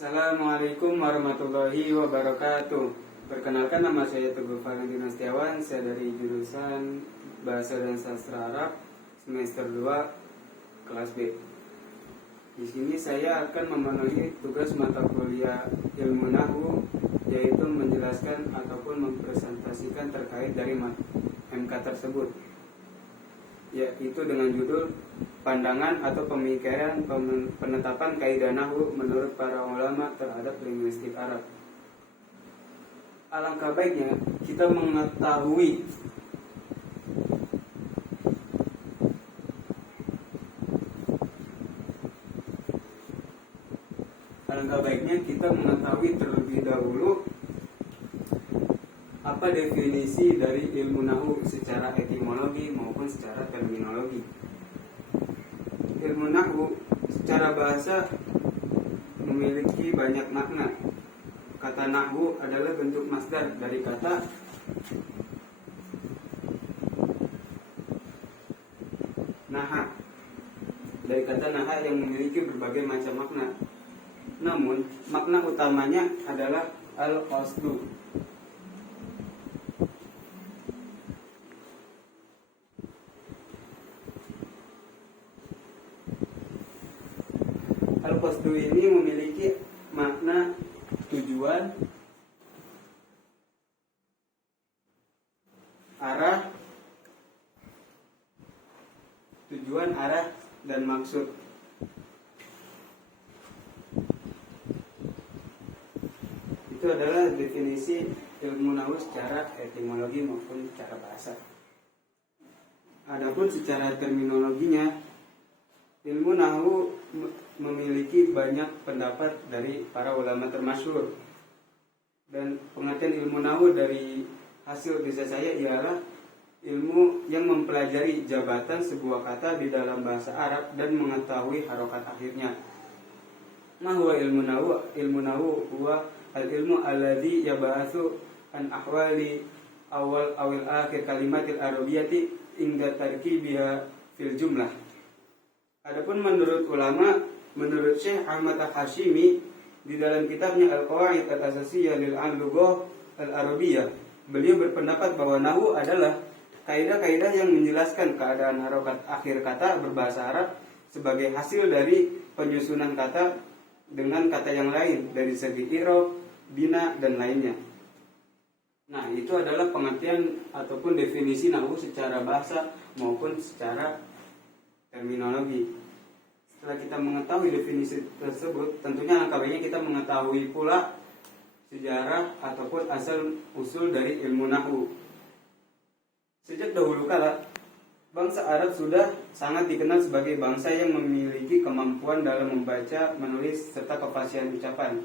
Assalamualaikum warahmatullahi wabarakatuh. Perkenalkan, nama saya Teguh Valentino Setiawan. Saya dari jurusan Bahasa dan Sastra Arab semester 2 kelas B. Di sini saya akan memenuhi tugas mata kuliah ilmu nahwu, yaitu menjelaskan ataupun mempresentasikan terkait dari MK tersebut, yaitu dengan judul Pandangan atau Pemikiran Penetapan Kaidah Nahwu menurut para ulama terhadap linguistik Arab. Alangkah baiknya kita mengetahui terlebih dahulu apa definisi dari ilmu nahwu secara etimologi maupun secara terminologi. Ilmu nahwu secara bahasa memiliki banyak makna. Kata nahwu adalah bentuk masdar dari kata naha, yang memiliki berbagai macam makna. Namun makna utamanya adalah al-qasdu. Al-qasdu ini memiliki makna tujuan, arah, dan maksud. Itu adalah definisi ilmu nahwu secara etimologi maupun secara bahasa. Adapun secara terminologinya, ilmu nahwu memiliki banyak pendapat dari para ulama termasyhur. Dan pengertian ilmu nahwu dari hasil riset saya ialah ilmu yang mempelajari jabatan sebuah kata di dalam bahasa Arab dan mengetahui harokat akhirnya. Ma huwa ilmu nahwu? Ilmu nahwu huwa al-ilmu alladhi yab'atsu an ahwali awal awil akhir kalimatil arabiyyati inda tarkibiha fil jumlah. Adapun menurut ulama, menurut Syekh Ahmad Al-Hashimi di dalam kitabnya Al-Qawaid Al-Asasiyah lil-Lughah Al-Arabiyyah, beliau berpendapat bahwa nahwu adalah kaidah-kaidah yang menjelaskan keadaan harokat akhir kata berbahasa Arab sebagai hasil dari penyusunan kata dengan kata yang lain dari segi i'rab, bina, dan lainnya. Nah, itu adalah pengertian ataupun definisi nahwu secara bahasa maupun secara terminologi. Setelah kita mengetahui definisi tersebut, tentunya alangkah baiknya kita mengetahui pula sejarah ataupun asal usul dari ilmu nahwu. Sejak dahulu kala, bangsa Arab sudah sangat dikenal sebagai bangsa yang memiliki kemampuan dalam membaca, menulis, serta kefasihan ucapan.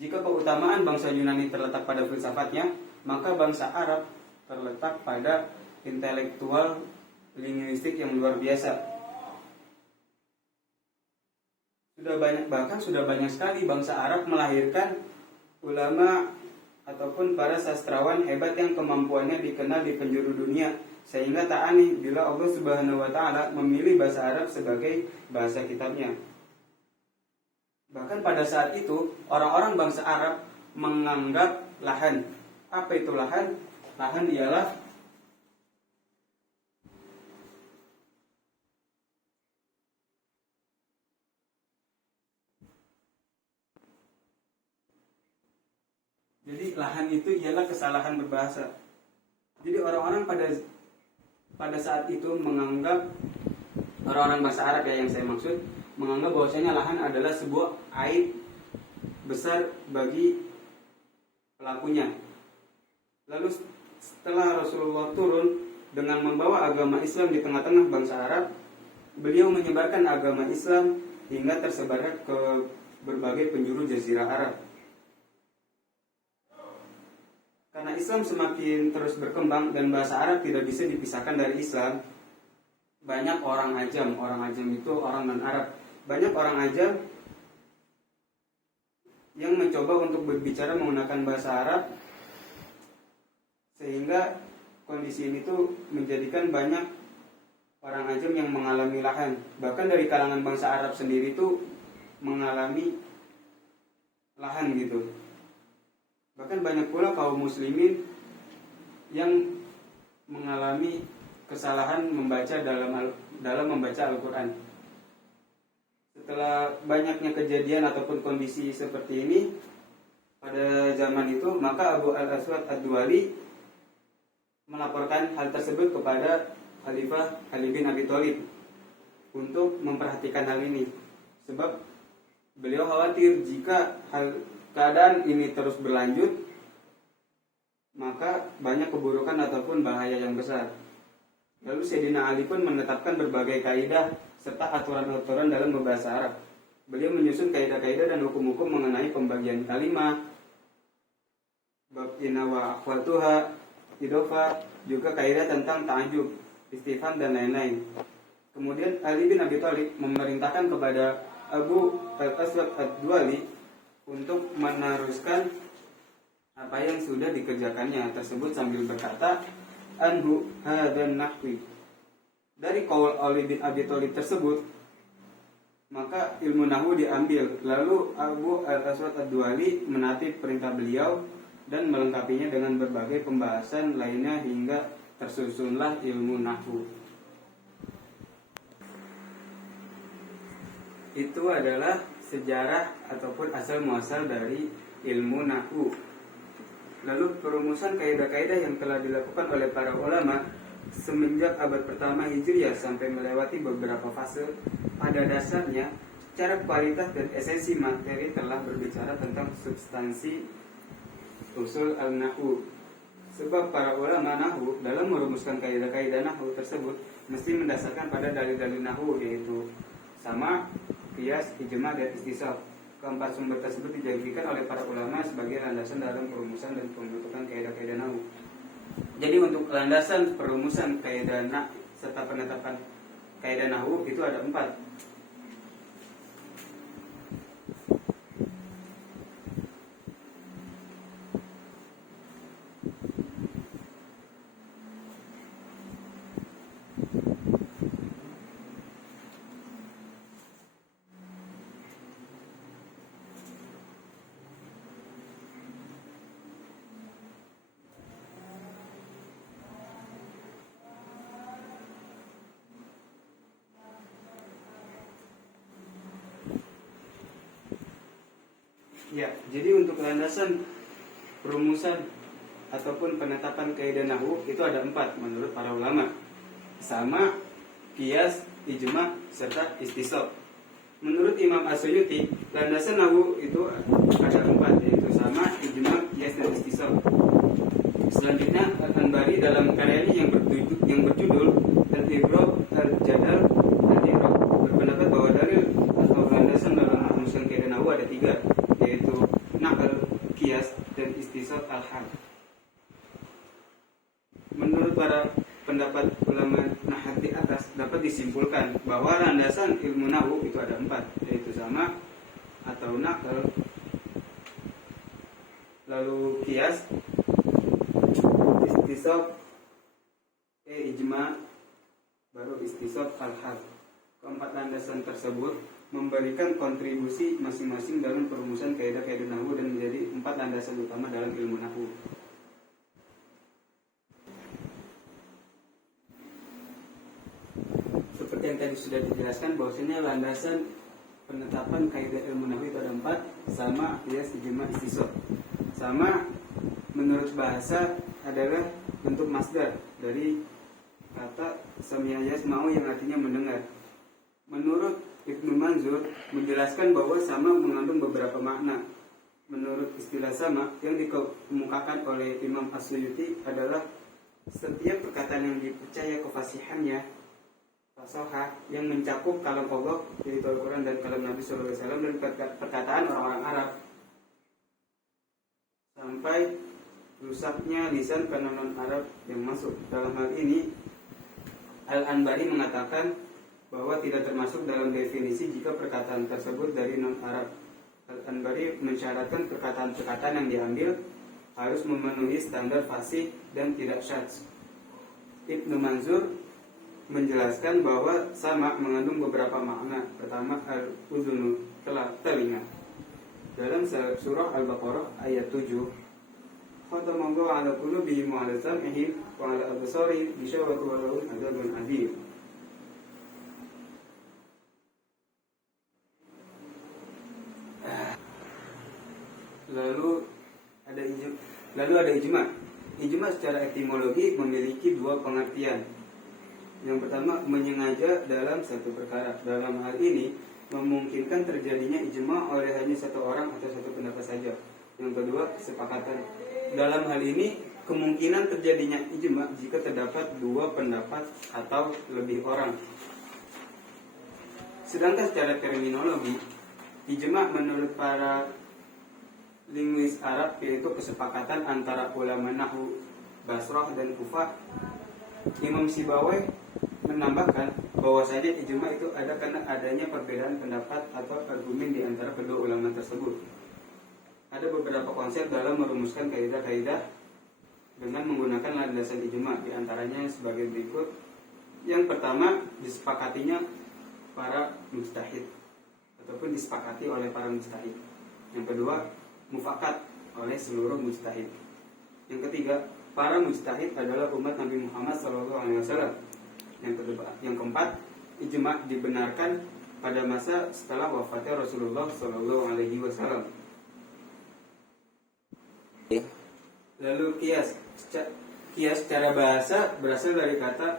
Jika keutamaan bangsa Yunani terletak pada filsafatnya, maka bangsa Arab terletak pada intelektual linguistik yang luar biasa. Sudah banyak sekali bangsa Arab melahirkan ulama ataupun para sastrawan hebat yang kemampuannya dikenal di penjuru dunia, sehingga tak aneh bila Allah Subhanahu wa taala memilih bahasa Arab sebagai bahasa kitabnya. Bahkan pada saat itu orang-orang bangsa Arab menganggap lahan. Apa itu lahan? Lahan ialah lahan itu ialah kesalahan berbahasa. Jadi orang-orang pada saat itu menganggap, orang-orang bahasa Arab ya yang saya maksud, menganggap bahwasanya lahan adalah sebuah aib besar bagi pelakunya. Lalu setelah Rasulullah turun dengan membawa agama Islam di tengah-tengah bangsa Arab, beliau menyebarkan agama Islam hingga tersebar ke berbagai penjuru jazirah Arab. Karena Islam semakin terus berkembang dan bahasa Arab tidak bisa dipisahkan dari Islam, banyak orang ajam itu orang non-Arab, banyak orang ajam yang mencoba untuk berbicara menggunakan bahasa Arab, sehingga kondisi ini tuh menjadikan banyak orang ajam yang mengalami lahan. Bahkan dari kalangan bangsa Arab sendiri tuh mengalami lahan gitu. Bahkan banyak pula kaum muslimin yang mengalami kesalahan membaca dalam membaca Al-Quran. Setelah banyaknya kejadian ataupun kondisi seperti ini pada zaman itu, maka Abu Al-Aswad Ad-Duwali melaporkan hal tersebut kepada Khalifah Ali bin Abi Thalib untuk memperhatikan hal ini, sebab beliau khawatir jika keadaan ini terus berlanjut, maka banyak keburukan ataupun bahaya yang besar. Lalu Sayyidina Ali pun menetapkan berbagai kaidah serta aturan-aturan dalam berbahasa Arab. Beliau menyusun kaidah-kaidah dan hukum-hukum mengenai pembagian kalimat, bab inna wa akhwatuha, idofah, juga kaidah tentang ta'ajub, istifham dan lain-lain. Kemudian Ali bin Abi Thalib memerintahkan kepada Abu Al-Aswad Ad-Duwali untuk meneruskan apa yang sudah dikerjakannya tersebut sambil berkata, anhu hadan nahwi. Dari qaul Ali bin Abi Thalib tersebut, maka ilmu nahwu diambil. Lalu Abu Al-Aswad Ad-Duwali menati perintah beliau dan melengkapinya dengan berbagai pembahasan lainnya hingga tersusunlah ilmu nahwu. Itu adalah sejarah ataupun asal muasal dari ilmu nahwu. Lalu perumusan kaidah-kaidah yang telah dilakukan oleh para ulama semenjak abad pertama Hijriah sampai melewati beberapa fase, pada dasarnya secara kualitas dan esensi materi telah berbicara tentang substansi usul al-nahwu. Sebab para ulama nahwu dalam merumuskan kaidah-kaidah nahwu tersebut mesti mendasarkan pada dalil-dalil nahwu, yaitu sama, qiyas, ijma, dan istisab. Keempat sumber tersebut dijadikan oleh para ulama sebagai landasan dalam perumusan dan pembentukan kaidah-kaidah nahwu. Jadi untuk landasan perumusan kaidah serta penetapan kaidah nahwu itu ada 4. Ya, jadi untuk landasan perumusan ataupun penetapan kaidah nahwu itu ada 4 menurut para ulama. Sama, qiyas, ijma, serta istisab. Menurut Imam As-Suyuti, landasan nahwu itu ada 4, yaitu sama, ijma, qiyas, dan istisab. Selanjutnya Al-Anbari dalam karyanya yang berjudul Al-Ibrab Al-Jadal Al-Ibrab berpendapat bahwa dalil atau landasan dalam merumuskan kaidah nahwu ada 3, yaitu naql, qiyas, dan istisab al-hal. Menurut para pendapat ulama nahwu di atas, dapat disimpulkan bahwa landasan ilmu nahwu itu ada 4, yaitu sama atau naql, lalu qiyas, istisab, ijma, baru istisab al-hal. Keempat landasan tersebut memberikan kontribusi masing-masing dalam perumusan kaidah-kaidah nahwu dan menjadi 4 landasan utama dalam ilmu nahwu. Seperti yang tadi sudah dijelaskan, bahwasanya landasan penetapan kaidah ilmu nahwu itu ada 4, sama, qiyas, ijma, istisab. Sama menurut bahasa adalah bentuk masdar dari kata sami'a yasma'u yang artinya mendengar. Menurut Ibnu Manzur menjelaskan bahwa sama mengandung beberapa makna. Menurut istilah sama yang dikemukakan oleh Imam As-Suyuti adalah setiap perkataan yang dipercaya kefasihannya, fasohah, yang mencakup kalam Allah yaitu Al-Quran dan kalam Nabi SAW, dan perkataan orang-orang Arab, sampai rusaknya lisan karena non-Arab yang masuk. Dalam hal ini Al-Anbari mengatakan bahwa tidak termasuk dalam definisi jika perkataan tersebut dari non-Arab. Al-Anbari mensyaratkan perkataan-perkataan yang diambil harus memenuhi standar fasih dan tidak syadz. Ibnu Manzur menjelaskan bahwa sama mengandung beberapa makna. Pertama, al-udhunu, telinga. dalam surah Al-Baqarah ayat 7, khatamallahu ala qulubihim wa ala sam'ihim wa ala absarihim ghishawatun wa lahum adzabun adzim. Lalu ada ijma. Ijma secara etimologi memiliki dua pengertian. Yang pertama, menyengaja dalam satu perkara. Dalam hal ini memungkinkan terjadinya ijma oleh hanya satu orang atau satu pendapat saja. Yang kedua, kesepakatan. Dalam hal ini kemungkinan terjadinya ijma jika terdapat dua pendapat atau lebih orang. Sedangkan secara terminologi, ijma menurut para linguis Arab yaitu kesepakatan antara ulama nahwu Basrah dan Kufah. Imam Sibawayh menambahkan bahwasanya ijma itu ada karena adanya perbedaan pendapat atau argumen di antara kedua ulama tersebut. Ada beberapa konsep dalam merumuskan kaidah-kaidah dengan menggunakan landasan ijma, di antaranya sebagai berikut. Yang pertama, disepakatinya para mujtahid ataupun disepakati oleh para mujtahid. Yang kedua, mufakat oleh seluruh mujtahid. Yang ketiga, para mujtahid adalah umat Nabi Muhammad SAW. Yang keempat, ijma dibenarkan pada masa setelah wafatnya Rasulullah SAW. Lalu kias secara bahasa berasal dari kata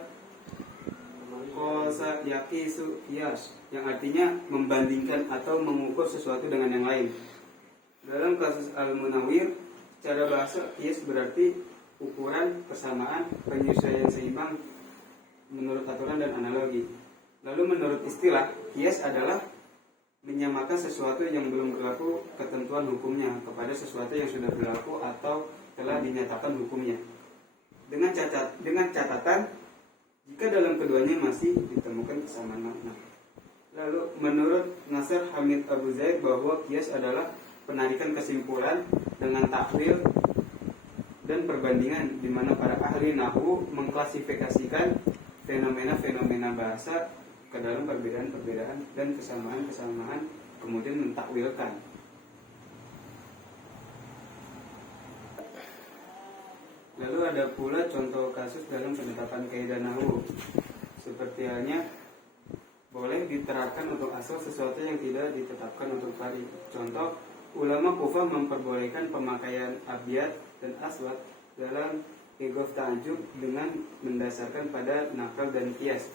kosa yakisu kias, yang artinya membandingkan atau mengukur sesuatu dengan yang lain. Dalam kasus Al-Munawwir, secara bahasa kias berarti ukuran, persamaan, penyesuaian seimbang menurut aturan dan analogi. Lalu menurut istilah, kias adalah menyamakan sesuatu yang belum berlaku ketentuan hukumnya kepada sesuatu yang sudah berlaku atau telah dinyatakan hukumnya. Dengan catatan jika dalam keduanya masih ditemukan kesamaan makna. Lalu menurut Nasr Hamid Abu Zaid bahwa kias adalah penarikan kesimpulan dengan takwil dan perbandingan, di mana para ahli nahwu mengklasifikasikan fenomena-fenomena bahasa ke dalam perbedaan-perbedaan dan kesamaan-kesamaan, kemudian mentakwilkan. Lalu ada pula contoh kasus dalam penetapan kaidah nahwu, seperti halnya boleh diterapkan untuk asal sesuatu yang tidak ditetapkan untuk fari. Contoh, ulama Kufah memperbolehkan pemakaian abyad dan aswad dalam igof ta'ajub dengan mendasarkan pada nakal dan kias.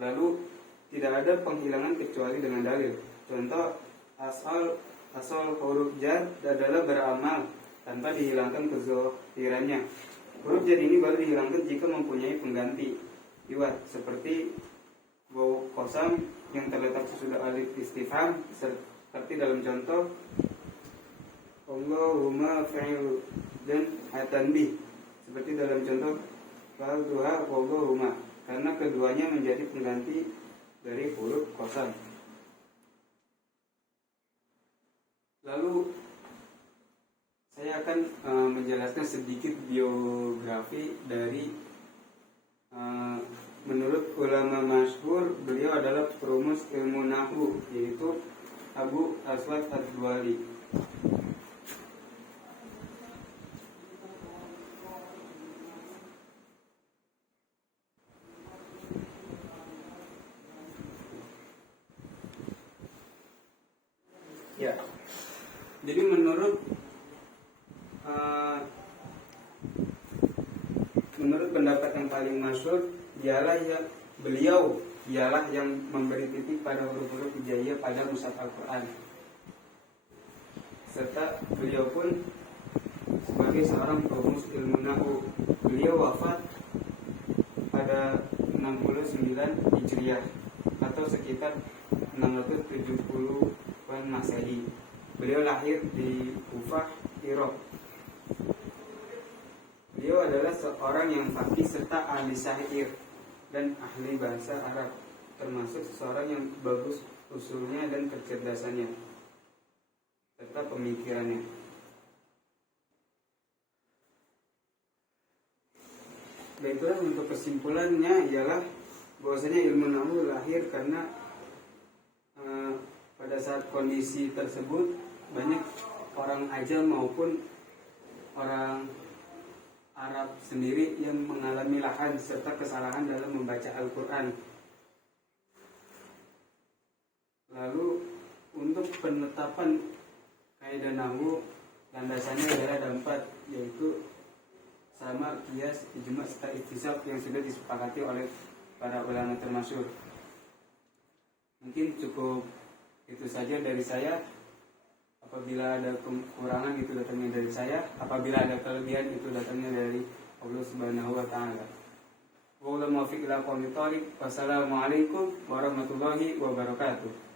Lalu tidak ada penghilangan kecuali dengan dalil. Contoh, asal huruf jar adalah beramal tanpa dihilangkan kezohirannya. Huruf jar ini baru dihilangkan jika mempunyai pengganti iwat, seperti waw qasam yang terletak sesudah alif istifham, seperti dalam contoh Allahumma fa'il, dan atanbih seperti dalam contoh fa'altuha Allahumma, karena keduanya menjadi pengganti dari huruf qasam. Lalu saya akan menjelaskan sedikit biografi dari menurut ulama masyhur, beliau adalah perumus ilmu nahwu, yaitu Abu Aswad Ad-Duali. Ya, jadi menurut pendapat yang paling masyhur, beliau ialah yang memberi titik pada huruf-huruf hijaiyah pada mushaf Al-Quran. Serta beliau pun sebagai seorang perumus ilmu nahwu. Beliau wafat pada 69 Hijriah atau sekitar 670-an Masehi. Beliau lahir di Kufah, Irak. Beliau adalah seorang yang faqih serta ahli syair dan ahli bahasa Arab, termasuk seseorang yang bagus usulnya dan kecerdasannya serta pemikirannya. Baiklah, untuk kesimpulannya ialah bahwasanya ilmu nahwu lahir karena pada saat kondisi tersebut banyak orang ajam maupun orang Arab sendiri yang mengalami lahan serta kesalahan dalam membaca Al-Quran. Lalu untuk penetapan kaidah nahwu landasannya adalah ada 4, yaitu sama, qiyas, ijma, serta ittisaq yang sudah disepakati oleh para ulama termasyhur. Mungkin cukup itu saja dari saya. Apabila ada kekurangan itu datangnya dari saya, apabila ada kelebihan itu datangnya dari Allah Subhanahu wa taala. Wassalamualaikum warahmatullahi wabarakatuh.